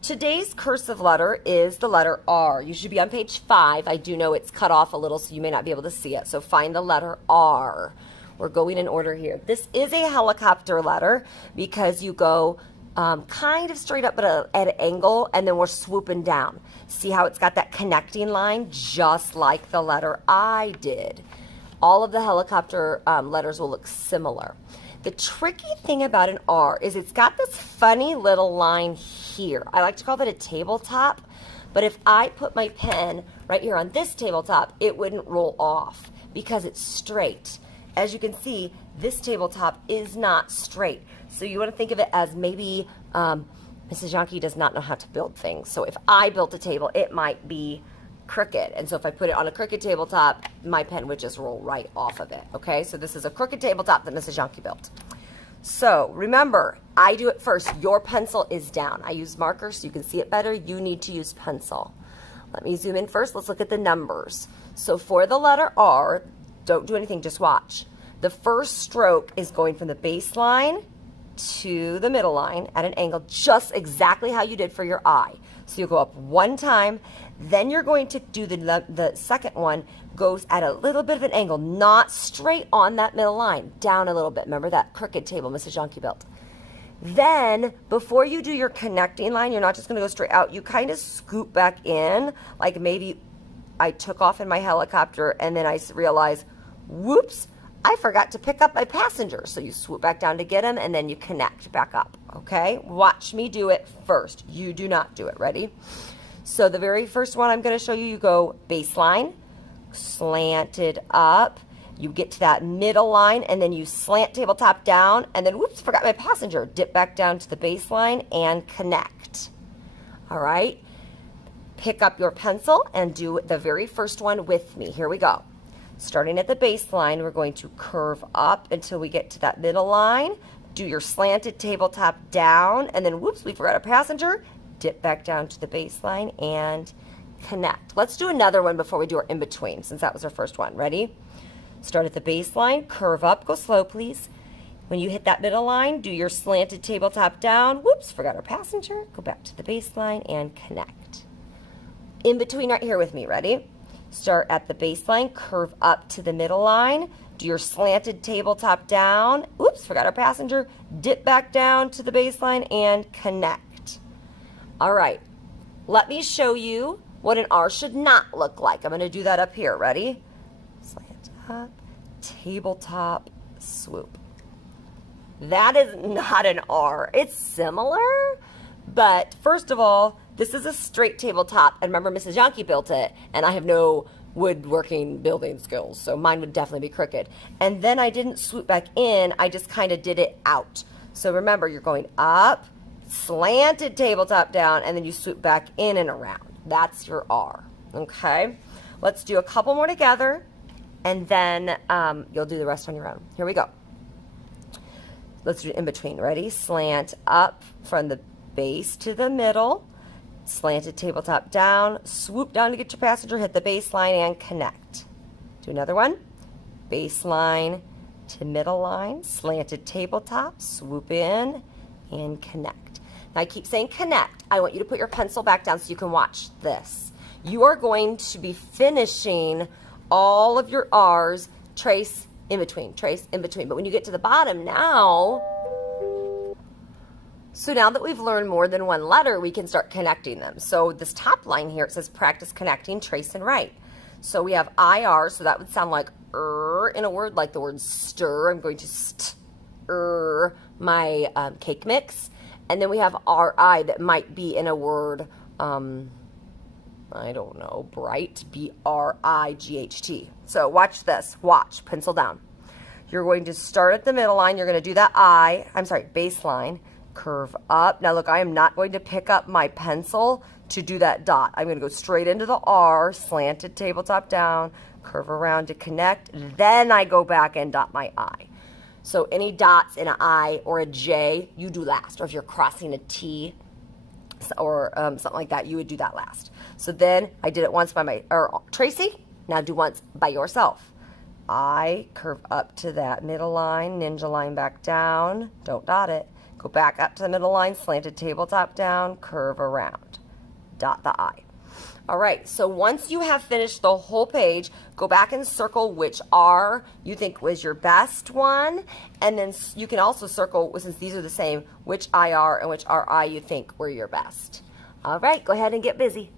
Today's cursive letter is the letter R. You should be on page 5. I do know it's cut off a little, so you may not be able to see it. So find the letter R. We're going in order here. This is a helicopter letter because you go kind of straight up at an angle, and then we're swooping down. See how it's got that connecting line, just like the letter I did. All of the helicopter letters will look similar. The tricky thing about an R is it's got this funny little line here. I like to call that a tabletop, but if I put my pen right here on this tabletop, it wouldn't roll off because it's straight. As you can see, this tabletop is not straight. So you want to think of it as maybe Mrs. Yankee does not know how to build things. So if I built a table, it might be crooked. And so if I put it on a crooked tabletop, my pen would just roll right off of it. Okay, so this is a crooked tabletop that Mrs. Yankee built. So remember, I do it first. Your pencil is down. I use marker so you can see it better. You need to use pencil. Let me zoom in first. Let's look at the numbers. So for the letter R, don't do anything, just watch. The first stroke is going from the baseline to the middle line at an angle, just exactly how you did for your I. So you'll go up one time, then you're going to do the second one goes at a little bit of an angle, not straight on that middle line, down a little bit. Remember that crooked table Mrs. Yankee built. Then, before you do your connecting line, you're not just going to go straight out. You kind of scoop back in, like maybe I took off in my helicopter and then I realized, whoops, I forgot to pick up my passenger. So you swoop back down to get him and then you connect back up, okay? Watch me do it first. You do not do it. Ready? So the very first one I'm going to show you, you go baseline, slanted up, you get to that middle line, and then you slant tabletop down, and then, whoops, forgot my passenger. Dip back down to the baseline and connect. All right? Pick up your pencil and do the very first one with me. Here we go. Starting at the baseline, we're going to curve up until we get to that middle line. Do your slanted tabletop down, and then, whoops, we forgot a passenger. Dip back down to the baseline and connect. Let's do another one before we do our in-between, since that was our first one. Ready? Start at the baseline, curve up, go slow, please. When you hit that middle line, do your slanted tabletop down. Whoops, forgot our passenger. Go back to the baseline and connect. In between right here with me. Ready? Start at the baseline, curve up to the middle line, do your slanted tabletop down. Oops, forgot our passenger. Dip back down to the baseline and connect. All right, let me show you what an R should not look like. I'm going to do that up here. Ready? Slant up, tabletop, swoop. That is not an R. It's similar, but first of all, this is a straight tabletop, and remember Mrs. Yankee built it, and I have no woodworking building skills, so mine would definitely be crooked. And then I didn't swoop back in, I just kind of did it out. So remember, you're going up, slanted tabletop down, and then you swoop back in and around. That's your R, okay? Let's do a couple more together, and then you'll do the rest on your own. Here we go. Let's do it in between. Ready? Slant up from the base to the middle, slanted tabletop down, swoop down to get your passenger, hit the baseline and connect. Do another one. Baseline to middle line, slanted tabletop, swoop in and connect. Now I keep saying connect. I want you to put your pencil back down so you can watch this. You are going to be finishing all of your R's, trace in between, trace in between. But when you get to the bottom now, so now that we've learned more than one letter, we can start connecting them. So this top line here, it says practice connecting, trace, and write. So we have IR, so that would sound like in a word, like the word stir. I'm going to stir my cake mix. And then we have RI that might be in a word, I don't know, bright, B-R-I-G-H-T. So watch this, watch, pencil down. You're going to start at the middle line, you're going to do that baseline, curve up. Now look, I am not going to pick up my pencil to do that dot. I'm going to go straight into the R, slanted tabletop down, curve around to connect, then I go back and dot my I. So any dots in an I or a J, you do last. Or if you're crossing a T or something like that, you would do that last. So then I did it once by Tracy, now do once by yourself. I curve up to that middle line, ninja line back down, don't dot it, Go back up to the middle line, slanted tabletop down, curve around. Dot the I. All right, so once you have finished the whole page, go back and circle which R you think was your best one, and then you can also circle, since these are the same, which IR and which RI you think were your best. All right, go ahead and get busy.